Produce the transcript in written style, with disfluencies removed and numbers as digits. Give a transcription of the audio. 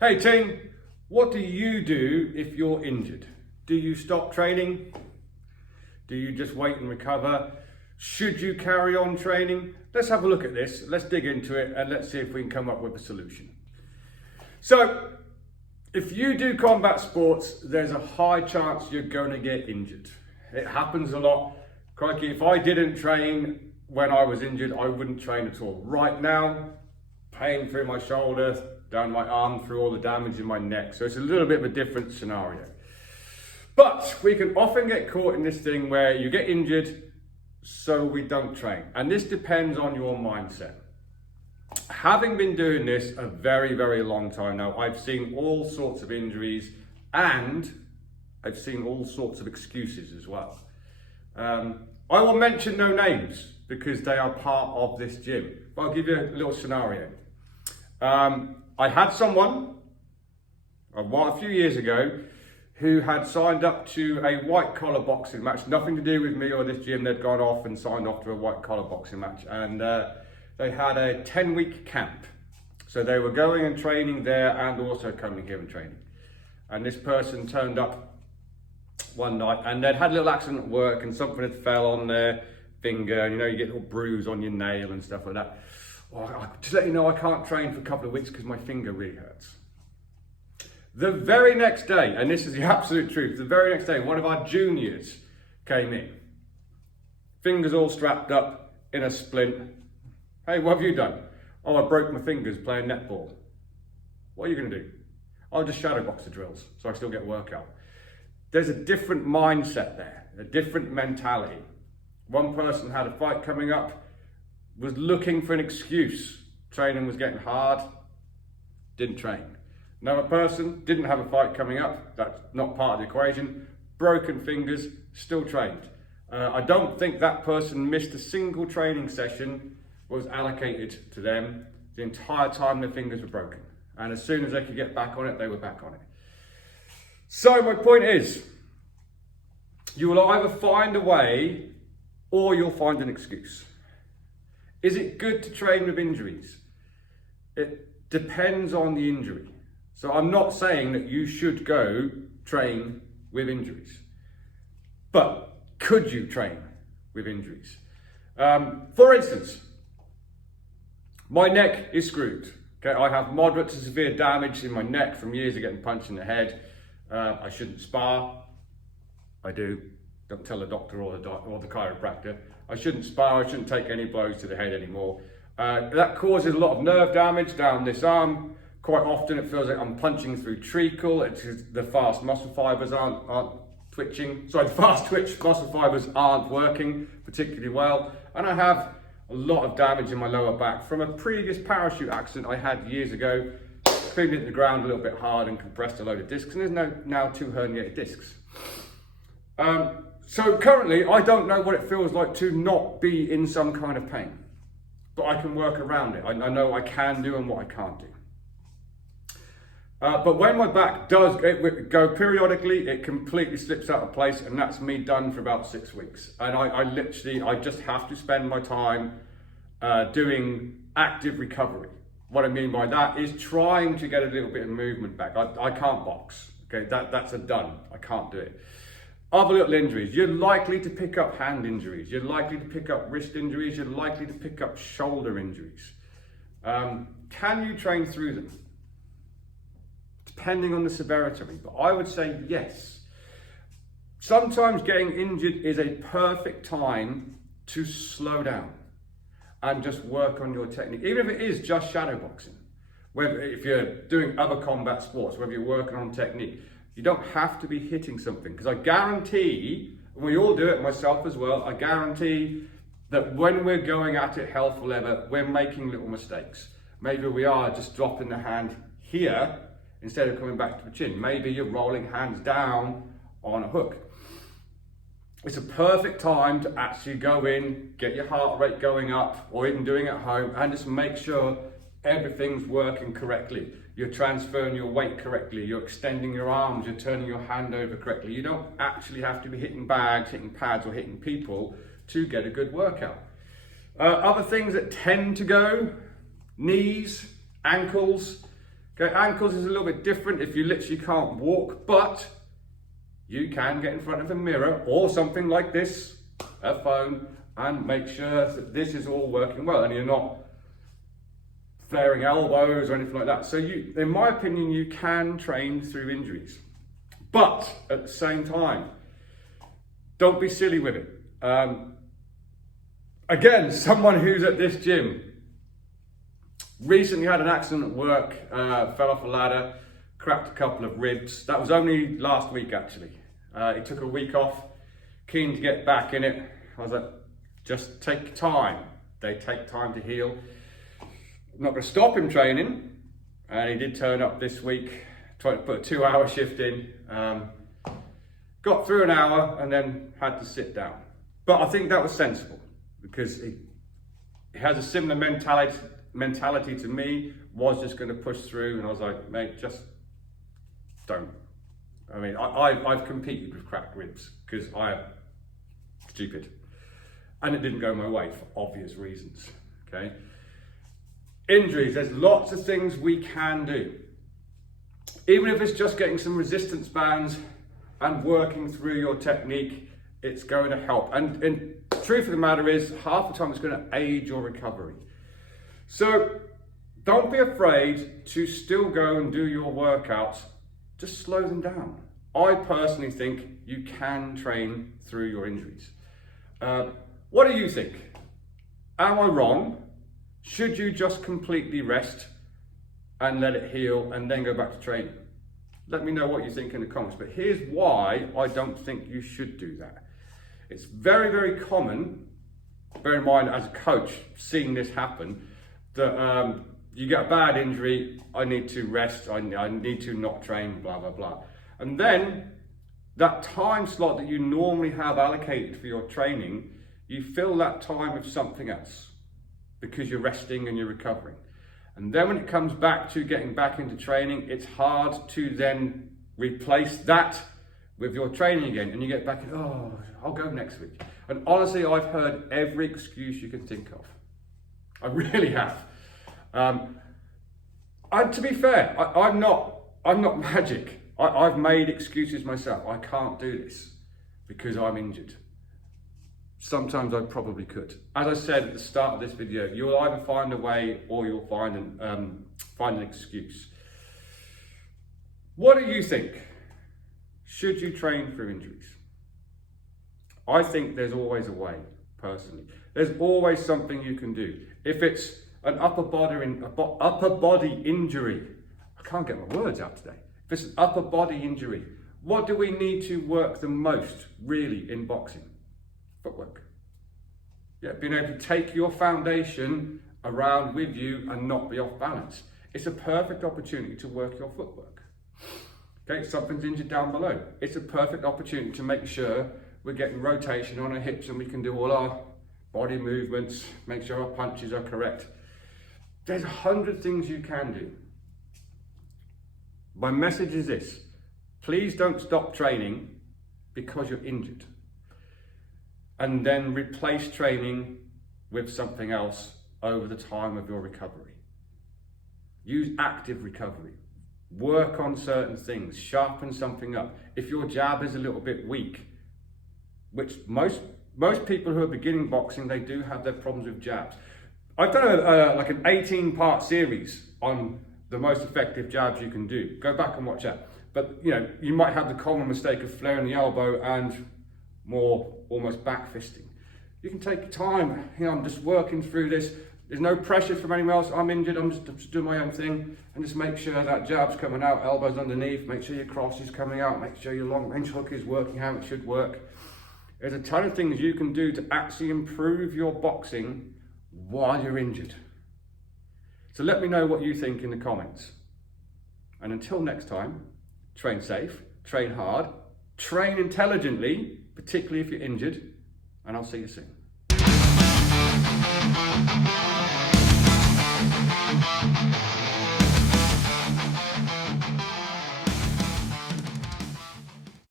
Hey team, what do you do if you're injured? Do you stop training? Do you just wait and recover? Should you carry on training? Let's have a look at this. Let's dig into it and let's see if we can come up with a solution. So, if you do combat sports, there's a high chance you're going to get injured. It happens a lot. Crikey, if I didn't train when I was injured, I wouldn't train at all. Right now, pain through my shoulder, down my arm, through all the damage in my neck. So it's a little bit of a different scenario. But we can often get caught in this thing where you get injured, so we don't train. And this depends on your mindset. Having been doing this a very, very long time now, I've seen all sorts of injuries and I've seen all sorts of excuses as well. I will mention no names because they are part of this gym. But I'll give you a little scenario. I had someone a few years ago who had signed up to a white collar boxing match, nothing to do with me or this gym. They'd gone off and signed off to a white collar boxing match, and they had a 10-week camp. So they were going and training there and also coming here and training. And this person turned up one night and they'd had a little accident at work and something had fell on their finger, and you get a little bruise on your nail and stuff like that. Well, just let you know, I can't train for a couple of weeks because my finger really hurts. The very next day, and this is the absolute truth, the very next day, one of our juniors came in. Fingers all strapped up in a splint. Hey, what have you done? Oh, I broke my fingers playing netball. What are you going to do? I'll just shadow box the drills so I still get a workout. There's a different mindset there, a different mentality. One person had a fight coming up, was looking for an excuse. Training was getting hard, didn't train. Another person didn't have a fight coming up, that's not part of the equation, broken fingers, still trained. I don't think that person missed a single training session was allocated to them the entire time their fingers were broken. And as soon as they could get back on it, they were back on it. So my point is, you will either find a way or you'll find an excuse. Is it good to train with injuries? It depends on the injury. So I'm not saying that you should go train with injuries, but could you train with injuries? For instance, my neck is screwed. Okay, I have moderate to severe damage in my neck from years of getting punched in the head. I shouldn't spar. I do. Don't tell the doctor or the chiropractor. I shouldn't spar. I shouldn't take any blows to the head anymore. That causes a lot of nerve damage down this arm. Quite often it feels like I'm punching through treacle. It's the fast muscle fibers aren't twitching. Sorry, the fast twitch muscle fibers aren't working particularly well. And I have a lot of damage in my lower back from a previous parachute accident I had years ago. Cleaned it to the ground a little bit hard and compressed a load of discs, and there's now 2 herniated discs. So currently I don't know what it feels like to not be in some kind of pain, but I can work around it. I know what I can do and what I can't do. But when my back does go periodically, it completely slips out of place, and that's me done for about 6 weeks. And I just have to spend my time doing active recovery. What I mean by that is trying to get a little bit of movement back. I can't box, okay, that's a done, I can't do it. Other little injuries, you're likely to pick up hand injuries, you're likely to pick up wrist injuries, you're likely to pick up shoulder injuries. Can you train through them? Depending on the severity, but I would say yes. Sometimes getting injured is a perfect time to slow down and just work on your technique, even if it is just shadow boxing. If you're doing other combat sports, whether you're working on technique, you don't have to be hitting something, because I guarantee, and we all do it, myself as well, I guarantee that when we're going at it hell for leather, we're making little mistakes. Maybe we are just dropping the hand here instead of coming back to the chin. Maybe you're rolling hands down on a hook. It's a perfect time to actually go in, get your heart rate going up, or even doing it at home, and just make sure everything's working correctly. You're transferring your weight correctly, you're extending your arms, you're turning your hand over correctly. You don't actually have to be hitting bags, hitting pads, or hitting people to get a good workout. Other things that tend to go, knees, ankles. Okay, ankles is a little bit different if you literally can't walk, but you can get in front of a mirror or something like this, a phone, and make sure that this is all working well and you're not flaring elbows or anything like that. So in my opinion, you can train through injuries, but at the same time, don't be silly with it. Again, someone who's at this gym recently had an accident at work, fell off a ladder, cracked a couple of ribs. That was only last week actually. He took a week off, keen to get back in it. I was like, just take time. They take time to heal. I'm not going to stop him training. And he did turn up this week, tried to put a 2-hour shift in. Got through an hour and then had to sit down. But I think that was sensible because he has a similar mentality to me, was just going to push through, and I was like, mate, just don't. I mean, I've competed with cracked ribs because I am stupid. And it didn't go my way for obvious reasons, okay? Injuries, there's lots of things we can do. Even if it's just getting some resistance bands and working through your technique, it's going to help. And the truth of the matter is, half the time it's going to aid your recovery. So don't be afraid to still go and do your workouts. Just slow them down. I personally think you can train through your injuries. What do you think? Am I wrong? Should you just completely rest and let it heal and then go back to training? Let me know what you think in the comments. But here's why I don't think you should do that. It's very, very common, bear in mind as a coach, seeing this happen, that you get a bad injury, I need to rest, I need to not train, blah, blah, blah. And then that time slot that you normally have allocated for your training, you fill that time with something else because you're resting and you're recovering. And then when it comes back to getting back into training, it's hard to then replace that with your training again. And you get back and, oh, I'll go next week. And honestly, I've heard every excuse you can think of. I really have. And to be fair, I'm not magic. I've made excuses myself. I can't do this because I'm injured. Sometimes I probably could. As I said at the start of this video, you'll either find a way or you'll find an excuse. What do you think? Should you train through injuries? I think there's always a way, personally. There's always something you can do. If it's an upper body injury, I can't get my words out today. If it's an upper body injury, what do we need to work the most, really, in boxing? Footwork. Yeah, being able to take your foundation around with you and not be off balance. It's a perfect opportunity to work your footwork. Okay, something's injured down below. It's a perfect opportunity to make sure we're getting rotation on our hips and we can do all our body movements, make sure our punches are correct. There's 100 things you can do. My message is this: please don't stop training because you're injured, and then replace training with something else over the time of your recovery. Use active recovery. Work on certain things, sharpen something up. If your jab is a little bit weak, which most people who are beginning boxing, they do have their problems with jabs. I've done like an 18-part series on the most effective jabs you can do. Go back and watch that. But you might have the common mistake of flaring the elbow and more almost back fisting. You can take time. I'm just working through this. There's no pressure from anyone else. I'm injured. I'm just doing my own thing, and just make sure that jab's coming out, elbows underneath. Make sure your cross is coming out. Make sure your long range hook is working how it should work. There's a ton of things you can do to actually improve your boxing while you're injured. So let me know what you think in the comments. And until next time, train safe, train hard, train intelligently, particularly if you're injured, and I'll see you soon.